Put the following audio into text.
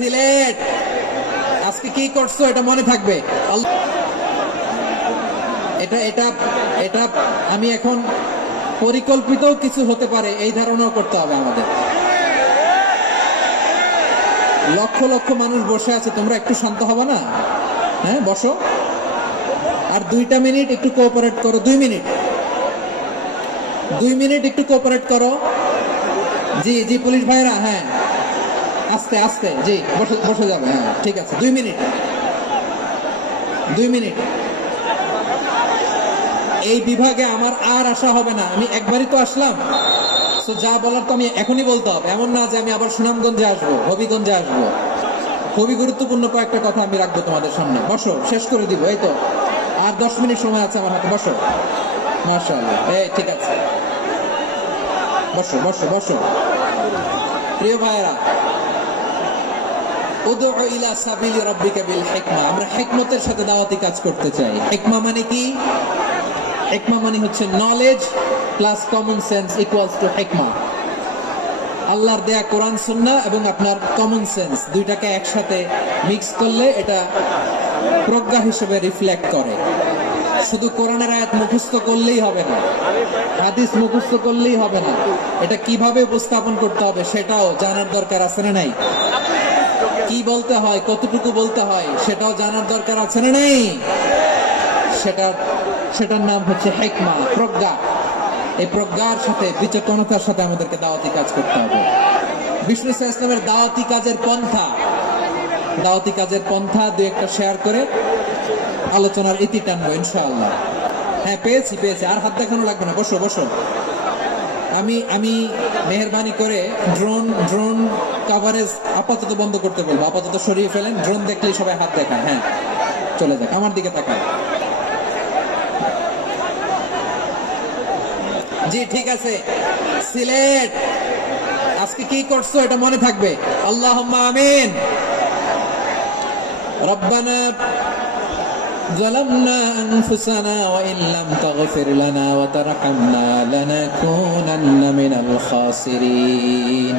সিলেট আজকে কি করছো এটা মনে থাকবে। এটা এটা এটা আমি এখন পরিকল্পিত কিছু হতে পারে এই ধারণাও করতে হবে আমাদের। লক্ষ লক্ষ মানুষ বসে আছে, তোমরা একটু শান্ত হবে না? হ্যাঁ বসো, আর 2টা মিনিট একটু কোঅপারেট করো। 2 মিনিট একটু কোঅপারেট করো। জি জি পুলিশ ভাইরা, হ্যাঁ আস্তে আস্তে, জি বসে যাবে। হ্যাঁ ঠিক আছে, 2 মিনিট। এই বিভাগে আমার আর আসা হবে না, আমি একবারই তো আসলাম, তো যা বলার তো আমি এখনই বলতে হবে। এমন না যে আমি আবার সুনামগঞ্জে আসবো, হবিগঞ্জে আসবো। খুবই গুরুত্বপূর্ণ কয়েকটা কথা আমি রাখবো তোমাদের সামনে। বসো, শেষ করে দিব। এই তো আর 10 মিনিট সময় আছে আমার হাতে। বসো, মাশাআল্লাহ, এই ঠিক আছে, বসো বসো বসো। প্রিয় ভাইরা, উদউ ইলা সাবিলি রাব্বিকা বিল হিকমা, আমরা হিকমতের সাথে দাওয়াতি কাজ করতে চাই। হিকমা মানে কি? হিকমা মানে হচ্ছে knowledge plus common sense equals to হিকমা। আল্লাহর দেয়া কোরআন সুন্নাহ এবং আপনার কমন সেন্স দুইটাকে একসাথে মিক্স করলে এটা প্রজ্ঞা হিসেবে রিফ্লেক্ট করে। শুধু কোরআনের আয়াত মুখস্থ করলেই হবে না, হাদিস মুখস্থ করলেই হবে না, এটা কিভাবে উপস্থাপন করতে হবে সেটাও জানার দরকার আছে না নাই? কি বলতে হয়, কতটুকু বলতে হয় সেটাও জানার দরকার আছে না নাই? সেটার নাম হচ্ছে হিকমা, প্রজ্ঞা। এই প্রজ্ঞার সাথে, বিচক্ষণতার সাথে আমাদেরকে দাওয়াতি কাজ করতে হবে। বিষ্ণু ইসলামের দাওয়াতি কাজের পন্থা দুই একটা শেয়ার করে আলোচনার ইতি টানবো ইনশাআল্লাহ। হ্যাঁ পেয়েছি, আর হাত দেখানো লাগবে না। বসো বসো। আমি মেহেরবানি করে ড্রোন কভারেজ আপাতত বন্ধ করতে বলবো, আপাতত সরিয়ে ফেলেন। ড্রোন দেখলেই সবাই হাত দেখায়। হ্যাঁ চলে যাক, আমার দিকে তাকায়। জি ঠিক আছে। সিলেট আজকে কি করছো এটা মনে থাকবে। আল্লাহুম্মা আমিন। রব্বানা ظلمنا أنفسنا وإن لم تغفر لنا وترحمنا لنكونن من الخاسرين